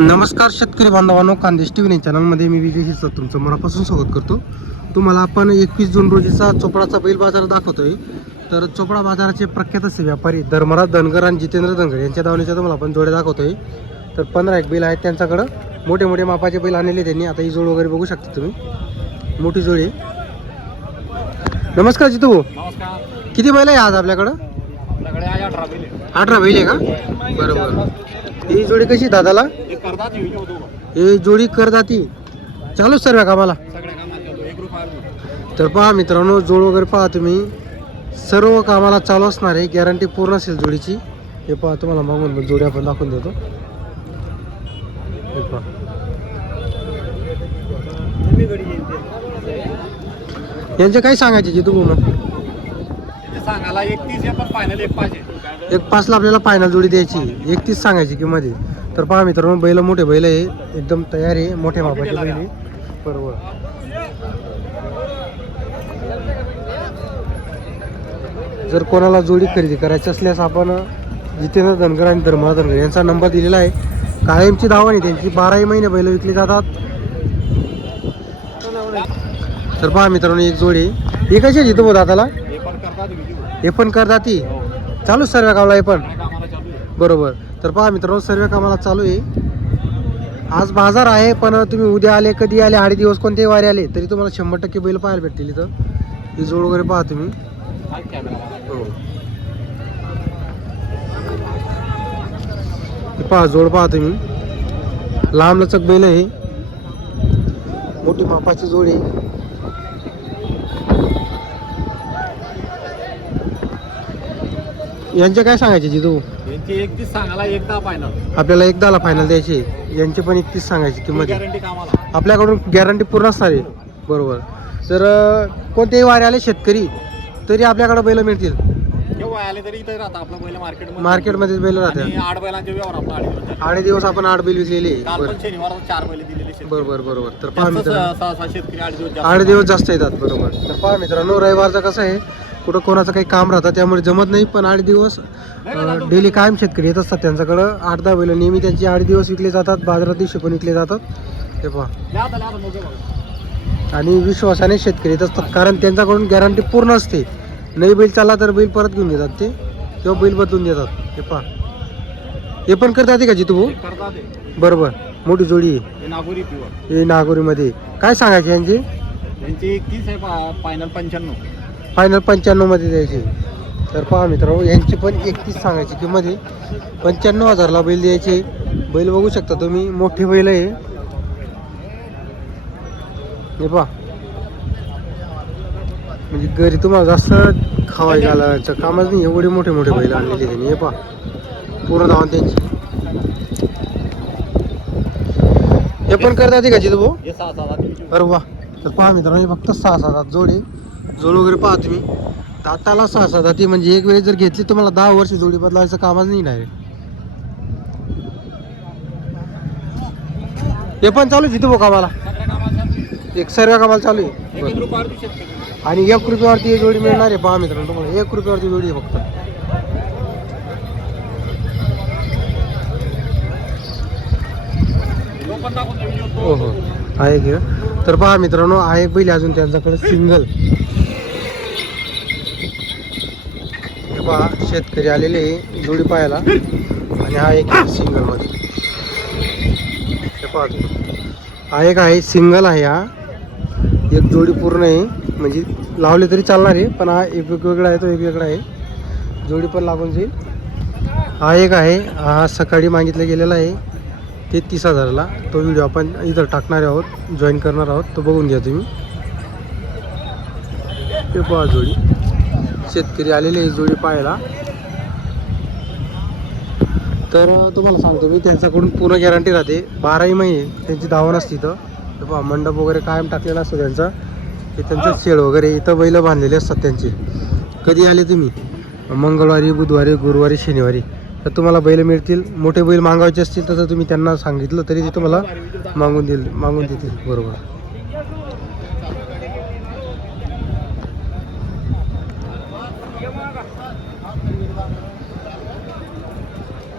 नमस्कार शेतकरी बांधवांनो, खानदेश टीव्ही चॅनलमध्ये मी विजय शिरसाट तुमचं मनापासून स्वागत करतो. तुम्हाला आपण 21 जून रोजीचा चोपडाचा बैल बाजार दाखवतोय. तर चोपडा बाजाराचे प्रख्यात असे व्यापारी धर्मराज धनगर आणि जितेंद्र धनगर यांच्या दावणीच्या तुम्हाला आपण जोड्या दाखवतोय. तर 15 एक बैल आहेत त्यांच्याकडं, मोठे मोठे मापाचे बैल आणलेले त्यांनी. आता ही जोड वगैरे बघू शकता तुम्ही, मोठी जोडी. नमस्कार जितू भाऊ. नमस्कार. किती बैल आहे आज आपल्याकडं? आपल्याकडे आहे 18 बैल. 18 बैल आहे का? बरोबर. ही जोडी कशी दादाला? एक करतात ही जोडी करदाती चालू सर्व कामाला. सगळ्या कामात येतो. एक रुपया. तर पहा मित्रांनो, जोड वगैरे पहा तुम्ही, सर्व कामाला चालू असणार आहे. गॅरंटी पूर्ण असेल जोडीची. हे पहा, तुम्हाला मागून जोडी आपण दाखवून देतो. हे पहा, यांचे काय सांगायचे जितू भाऊ? ते सांगायला 31 आहे, पण फायनल 1.5 आहे. 1.5 ला आपल्याला फायनल जोडी द्यायची. 31 सांगायची किंमत आहे. तर पहा मित्रांनो, बैल मोठे बैल आहे, एकदम तयार आहे, मोठे मापाचे बैल आहे. बरोबर. जर कोणाला जोडी खरेदी करायची असल्यास आपण जितेंद्र धनगर आणि धर्मराज धनगर यांचा नंबर दिलेला आहे. कायमची धावण आहे त्यांची, 12 महिने बैल विकली जातात. तर पहा मित्रांनो, एक जोडी हे कशी जितू भाऊ दादाला? हे पण करतात व्हिडिओ. हे पण करदाती चालू सर्व कामाला हे पण. कामाला चालू आहे. बरोबर. तर पहा मित्रांनो, सर्व कामाला चालू आहे. आज बाजार आहे, पण तुम्ही उद्या आले, कधी आले, 8 दिवस कोणतेही वारे आले तरी तुम्हाला 100% बैल पाहायला भेटतील इथं. ही जोड वगैरे पहा तुम्ही. हो, हे पहा जोड पहा तुम्ही, लांब लचक बैल आहे, मोठी मापाची जोड आहे. यांचे काय सांगायचे जितू? यांची 31 सांगायला 1.10 फायनल. आपल्याला 1.10 ला फायनल द्यायची. यांची पण 31 सांगायची किंमत आहे. गॅरंटी कामाला. आपल्याकडून गॅरंटी पूर्ण असणार आहे. बरोबर. तर कोणतेही वारे आले शेतकरी तरी आपल्याकडे बैल मिळतील. केव्हा आले तरी इथे राहतात. आपलं बैल मार्केटमध्येच बैल राहते. 8 बैलांचे व्यवहार आपला 8 दिवस. 8 दिवस आपण 8 बैल विकलेले. काल पण शनिवार 4 बैल दिलेले शेतकरी. बरोबर बरोबर. तर पहा मित्रांनो, 6 शेतकरी 8 दिवस 8 दिवस जास्त येतात. बरोबर. तर पहा मित्रांनो, रविवारचं कसं आहे, कुठं कोणाचं काही काम राहतं त्यामुळे जमत नाही, पण 8 दिवस डेली कायम शेतकरी येत असतात. त्यांच्याकडं 8-10 बैल नेहमी त्यांची 8 दिवस विकले जातात. बाजारात दिवशी पण विकले जातात. ते पहा, आणि विश्वासाने शेतकरी येत असतात, कारण त्यांच्याकडून गॅरंटी पूर्ण असते. नाही बैल चालला तर बैल परत घेऊन देतात ते, किंवा बैल बदलून देतात. हे पहा, हे पण करतात का जितू भाऊ? करतात. बरोबर. मोठी जोडी आहे. हे नागोरी प्युअर. हे नागोरीमध्ये काय सांगायचे यांची? यांची 31 आहे, फायनल 95. फायनल 95 मध्ये द्यायची. तर पहा मित्रांनो, यांची पण 31 सांगायची किंमत आहे. 95,000ला बैल द्यायचे. बैल बघू शकता तुम्ही, मोठे बैल आहे. हे पहा, म्हणजे घरी तुम्हाला जास्त खावाय घालायचं कामच नाही, एवढे मोठे मोठे बैल आणलेले त्यांनी. हे पहा, पूर्ण धावून त्यांची. हे पण करतात का जितू भाऊ? हे 6-7. अरे वा. तर पहा मित्रांनो, हे फक्त 6-7 जोड आहे. जोड वगैरे पहा तुम्ही, दाताला 6-7 म्हणजे एक वेळी जर घेतली तुम्हाला 10 वर्ष जोडी बदलायचं कामच नाही डायरेक्ट. हे पण चालू जितू भाऊ कामाला? एक सर्व कामाला चालू आहे. आणि 1 रुपयावरती ही जोडी मिळणार आहे. पहा मित्रांनो, तुम्हाला 1 रुपयावरती जोडी आहे फक्त. हो हो, आहे की. तर पहा मित्रांनो, आहे एक बैल अजून त्यांच्याकडे सिंगल. हे पहा, शेतकरी आलेले आहे जोडी पाहायला, आणि हा एक सिंगल मध्ये. हे पहा, हा एक आहे सिंगल आहे. हा एक जोडी पूर्ण आहे, म्हणजे लावले तरी चालणार आहे, पण हा एक वेगवेगळा आहे, तो एक वेगळा आहे. जोडी पण लागून जाईल. हा एक आहे, हा सकाळी मागितला गेलेला आहे 33,000ला. तो व्हिडिओ आपण इथं टाकणार आहोत, जॉईन करणार आहोत, तो बघून घ्या तुम्ही. ते पहा जोडी, शेतकरी आलेले आहे जोडी पाहायला. तर तुम्हाला सांगतो मी, त्यांच्याकडून पूर्ण गॅरंटी राहते. 12 महिने त्यांची धावण असते इथं. पहा, मंडप वगैरे कायम टाकलेला असतो त्यांचा. हे त्यांचं शेड वगैरे इथं बैल बांधलेले असतात त्यांचे. कधी आले तुम्ही, मंगळवारी, बुधवारी, गुरुवारी, शनिवारी, तर तुम्हाला बैल मिळतील. मोठे बैल मागवायचे असतील तर तुम्ही त्यांना सांगितलं तरी ते तुम्हाला मागून देतील. बरोबर.